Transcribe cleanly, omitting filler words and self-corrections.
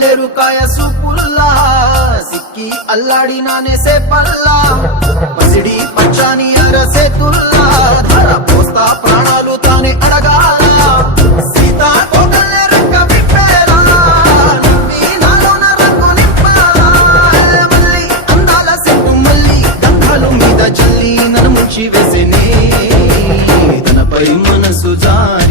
కొల్లేరు కాయ సూపుల్లా సిక్కి అల్లాడి నానేసే పల్లా పసిడి పచ్చాని అరసే తుల్లా ధర పోస్తా ప్రాణాలు తానే అడగాల సీతా కోకల్లే రంగ విప్పేలా నవ్వి నాలోన రంగు నింపాలా మళ్ళీ అందాల సెట్టు మళ్ళీ గంధాలు మీద చల్లి నన్ను ముంచి వేసేనే తనపై మనసు జారి